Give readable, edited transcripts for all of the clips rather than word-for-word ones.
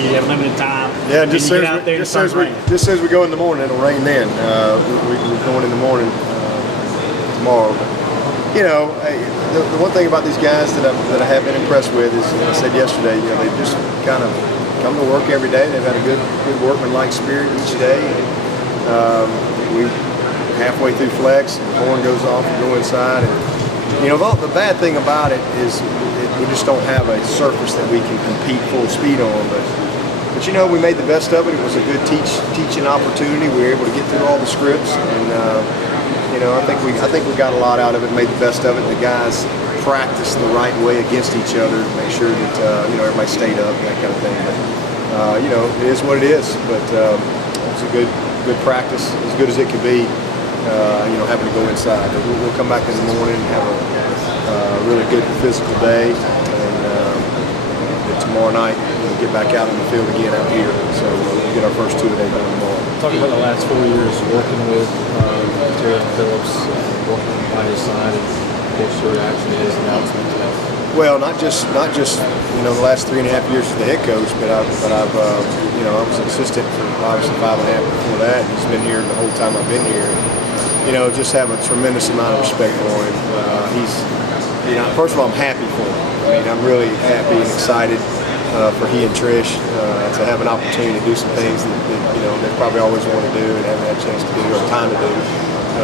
mean, you have limited time. Yeah, just as we go in the morning, it'll rain then. We're going in the morning tomorrow. You know, the one thing about these guys that I have been impressed with is, I said yesterday, you know, they just kind of come to work every day. They've had a good workman-like spirit each day. We halfway through flex, and the horn goes off, and go inside. And you know, the bad thing about it is we just don't have a surface that we can compete full speed on. But you know, we made the best of it. It was a good teaching opportunity. We were able to get through all the scripts, and you know, I think we got a lot out of it, made the best of it. The guys practiced the right way against each other to make sure that you know, everybody stayed up and that kind of thing. But you know, it is what it is. But it was a good practice, as good as it could be. You know, having to go inside. But we'll come back in the morning and have a really good physical day, and tomorrow night we'll get back out in the field again out here. So we'll get our first two-a-day done tomorrow. Talk about the last 4 years working with Terry Phillips, working by his side, and what's your reaction to his announcement today? Well, not just you know, the last 3.5 years as the head coach, but I've you know, I was an assistant for obviously 5.5 before that. He's been here the whole time I've been here. You know, just have a tremendous amount of respect for him. He's, you know, first of all, I'm happy for him. I mean, I'm really happy and excited for he and Trish to have an opportunity to do some things that you know, they probably always want to do and haven't had a chance to do or time to do.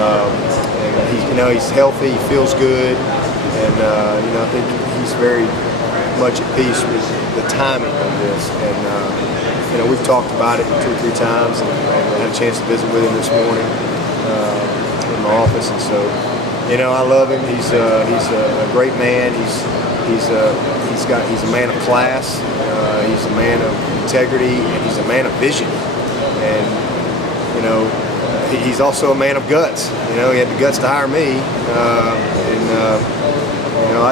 And he's, you know, he's healthy, he feels good, and you know, I think he's very much at peace with the timing of this. And you know, we've talked about it 2 or 3 times, and I had a chance to visit with him this morning in my office. And so, you know, I love him. He's a great man. He's a man of class. He's a man of integrity, and he's a man of vision. And you know, he's also a man of guts. You know, he had the guts to hire me, you know,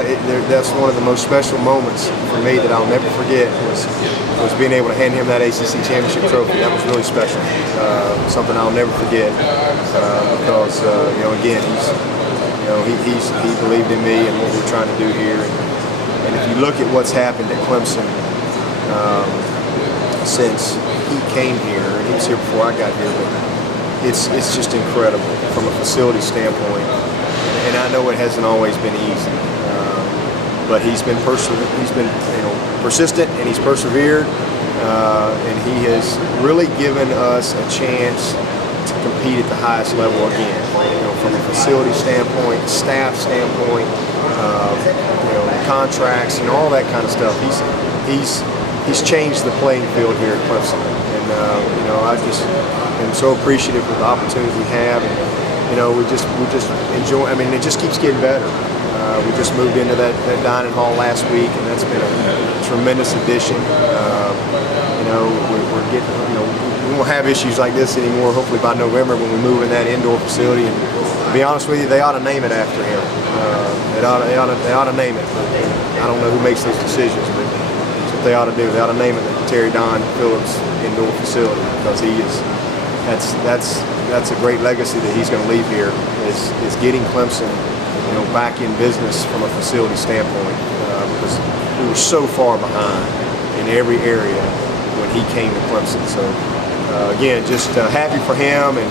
that's one of the most special moments for me that I'll never forget was being able to hand him that ACC championship trophy. That was really special. Something I'll never forget because you know, again, he believed in me and what we're trying to do here. And if you look at what's happened at Clemson since he came here, and he was here before I got here, but it's just incredible from a facility standpoint. And I know it hasn't always been easy, but he's been you know, persistent, and he's persevered, and he has really given us a chance to compete at the highest level again. You know, from a facility standpoint, staff standpoint, you know, contracts and all that kind of stuff. He's changed the playing field here at Clemson, and you know, I just am so appreciative of the opportunities we have. And, you know, we just enjoy. I mean, it just keeps getting better. We just moved into that dining hall last week, and that's been a tremendous addition. You know, we're getting, you know, we won't have issues like this anymore. Hopefully by November, when we move in that indoor facility. And to be honest with you, they ought to name it after him. They ought to name it. I don't know who makes those decisions, but that's what they ought to do. They ought to name it the Terry Phillips Indoor Facility, because he is. That's a great legacy that he's going to leave here. Is getting Clemson, you know, back in business from a facility standpoint, because we were so far behind in every area when he came to Clemson. So again, just happy for him, and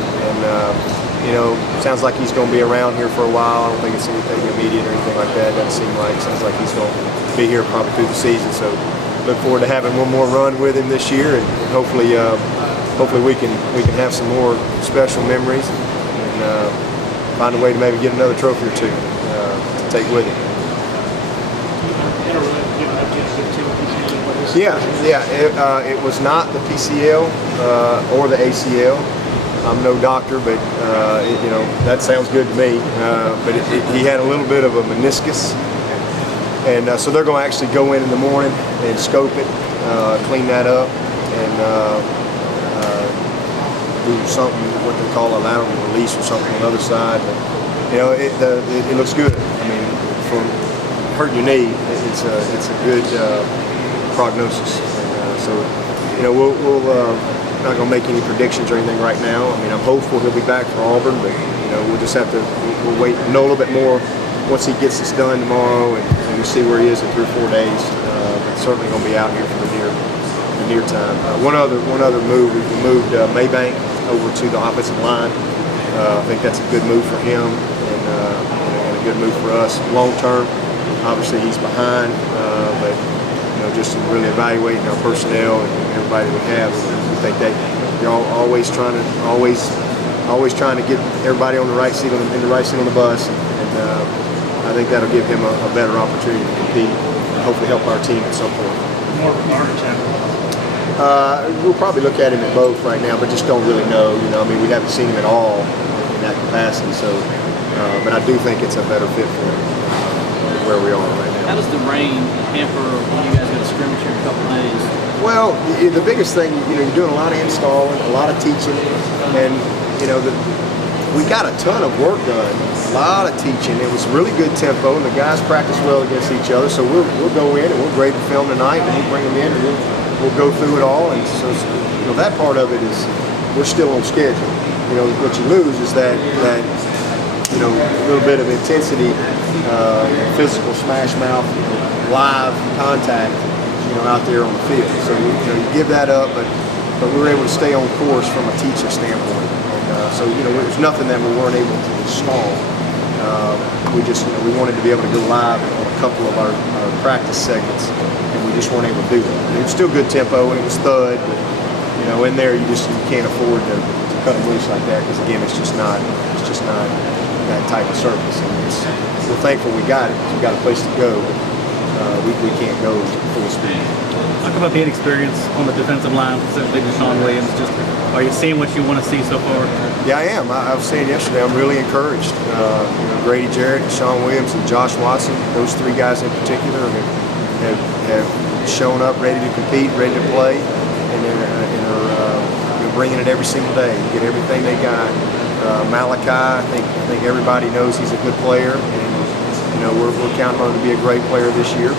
you know, sounds like he's going to be around here for a while. I don't think it's anything immediate or anything like that. Doesn't seem like. Sounds like he's going to be here probably through the season. So look forward to having one more run with him this year, and hopefully we can have some more special memories, and find a way to maybe get another trophy or two to take with him. Yeah. It was not the PCL or the ACL. I'm no doctor, but you know, that sounds good to me. But he had a little bit of a meniscus, and so they're going to actually go in the morning and scope it, clean that up, and do something, what they call a lateral release or something on the other side. But, you know, it looks good. I mean, for hurting your knee, it's a good prognosis. And, so, you know, we'll not going to make any predictions or anything right now. I mean, I'm hopeful he'll be back for Auburn, but you know, we'll just have to we'll wait, know a little bit more once he gets this done tomorrow, and we see where he is in 3 or 4 days. But certainly going to be out here for the the near time. One other move, we moved Maybank over to the offensive line. I think that's a good move for him and a good move for us long term. Obviously, he's behind, but just really evaluating our personnel and everybody we have, we think that you're always trying to get everybody on the right seat in the right seat on the bus, and I think that'll give him a better opportunity to compete and hopefully help our team at some point. More Barnes We'll probably look at him at both right now, but just don't really know. I mean, we haven't seen him at all in that capacity. So, but I do think it's a better fit for him where we are right now. How does the rain hamper when you guys got to scrimmage here in a couple days? Well, the biggest thing, you're doing a lot of installing, a lot of teaching, and we got a ton of work done, a lot of teaching. It was really good tempo, and the guys practice well against each other. So we'll go in and we'll grade the film tonight, and we'll bring them in, and we'll go through it all. And so that part of it is we're still on schedule. What you lose is that a little bit of intensity, physical smash mouth, live contact, out there on the field. So you give that up, but we were able to stay on course from a teaching standpoint. And so there's nothing that we weren't able to install. We wanted to be able to go live on a couple of our practice segments, and we just weren't able to do that. It was still good tempo, and it was thud, but in there you can't afford to cut them loose like that, because again, it's just not that type of service. And we're thankful we got it, because we got a place to go. We can't go full speed. Talk about the inexperience on the defensive line, specifically Deshaun Williams. Just, are you seeing what you want to see so far? Yeah, I am. I was saying yesterday, I'm really encouraged. Grady Jarrett, Deshaun Williams, and Josh Watson, those three guys in particular, have shown up ready to compete, ready to play, and are bringing it every single day. Get everything they got. Malachi, I think everybody knows he's a good player, and we're counting on him to be a great player this year.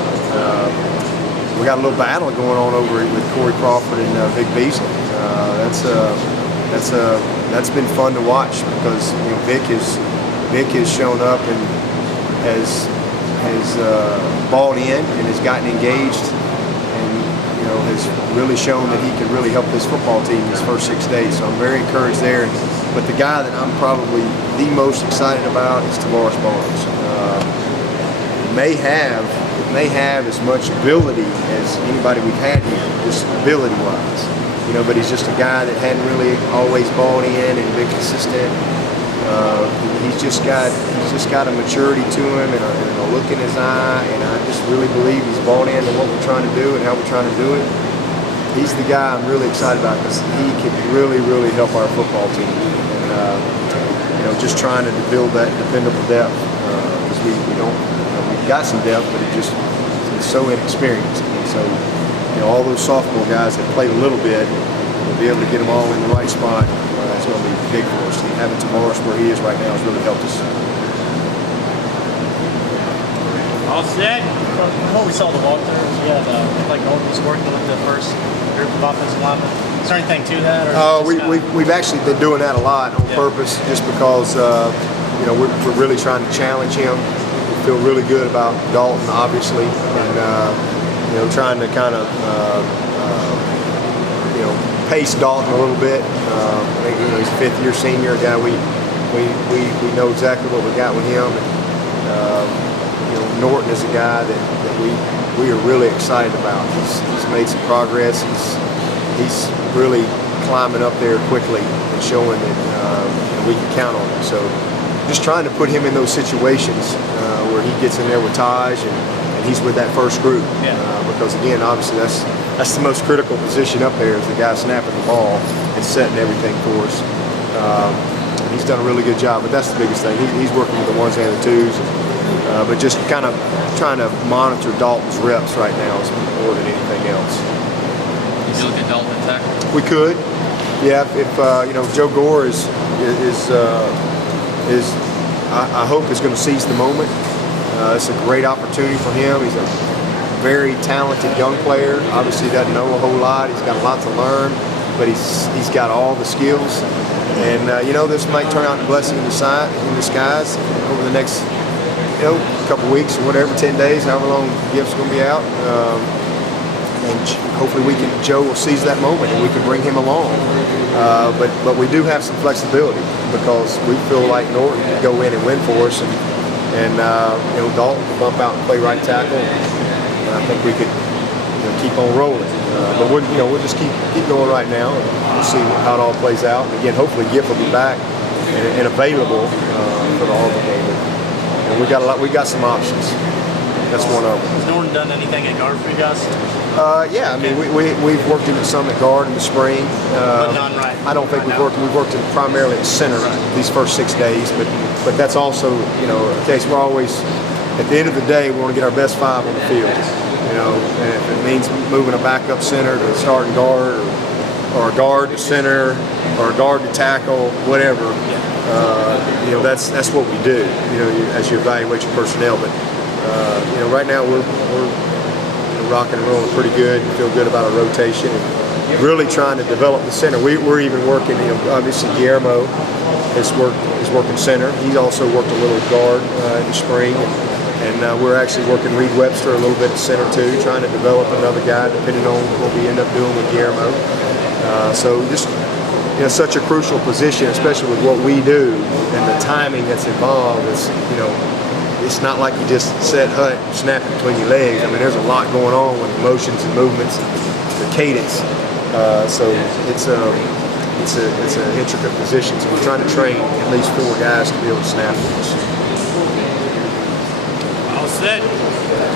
We got a little battle going on over with Corey Crawford and Vic Beasley. That's been fun to watch, because Vic has shown up and has balled in and has gotten engaged, and has really shown that he can really help this football team these first 6 days. So I'm very encouraged there. But the guy that I'm probably the most excited about is Tavares Barnes. May have as much ability as anybody we've had here, just ability-wise. But he's just a guy that hadn't really always balled in and been consistent. He's just got a maturity to him and a look in his eye, and I just really believe he's bought into what we're trying to do and how we're trying to do it. He's the guy I'm really excited about, because he can really, really help our football team. And just trying to build that dependable depth, because we've got some depth, but it's so inexperienced. And so all those sophomore guys that played a little bit, to be able to get them all in the right spot, that's going to be big for us. And having Tavares where he is right now has really helped us. All set. From what we saw the walkthroughs, you had like Norton was working with the first group of offensive linemen. Is there anything to that? We've actually been doing that a lot on purpose, just because we're really trying to challenge him. We feel really good about Dalton, obviously, and trying to kind of pace Dalton a little bit. He's a fifth-year senior, a guy we know exactly what we got with him. And, Norton is a guy that we are really excited about. He's made some progress. He's really climbing up there quickly and showing that we can count on him. So just trying to put him in those situations where he gets in there with Taj and he's with that first group. Because again, obviously that's the most critical position up there, is the guy snapping the ball and setting everything for us. He's done a really good job, but that's the biggest thing. He's working with the ones and the twos. But just kind of trying to monitor Dalton's reps right now is more than anything else. You look at Dalton in tackle? We could, yeah. If Joe Gore is I hope is going to seize the moment. It's a great opportunity for him. He's a very talented young player. Obviously, doesn't know a whole lot. He's got a lot to learn, but he's got all the skills. And this might turn out a blessing in disguise over the next couple weeks or whatever, 10 days, however long Gift's going to be out. hopefully Joe will seize that moment and we can bring him along. But we do have some flexibility because we feel like Norton can go in and win for us, and Dalton can bump out and play right tackle. And I think we could keep on rolling. But we'll just keep going right now and we'll see how it all plays out. And again, hopefully Giff will be back and available for the Auburn game. And we got some options. That's one of them. Has Norton done anything at guard for you guys? Yeah, I mean we've worked him some at guard in the spring. But none right. I don't think we've worked him primarily at center these first 6 days, but that's also a case we're always at the end of the day we want to get our best 5 on the field. And if it means moving a backup center to starting guard, or a guard to center, or a guard to tackle, whatever, that's what we do. As you evaluate your personnel. But right now we're rocking and rolling pretty good. We feel good about our rotation and really trying to develop the center. We're even working. Obviously Guillermo is working center. He's also worked a little guard in the spring. And we're actually working Reed Webster a little bit at center too, trying to develop another guy depending on what we end up doing with Guillermo. So just such a crucial position, especially with what we do and the timing that's involved. It's not like you just set hut, snap it between your legs. I mean, there's a lot going on with motions and movements, the cadence. So it's an intricate position. So we're trying to train at least 4 guys to be able to snap it. All set. Okay.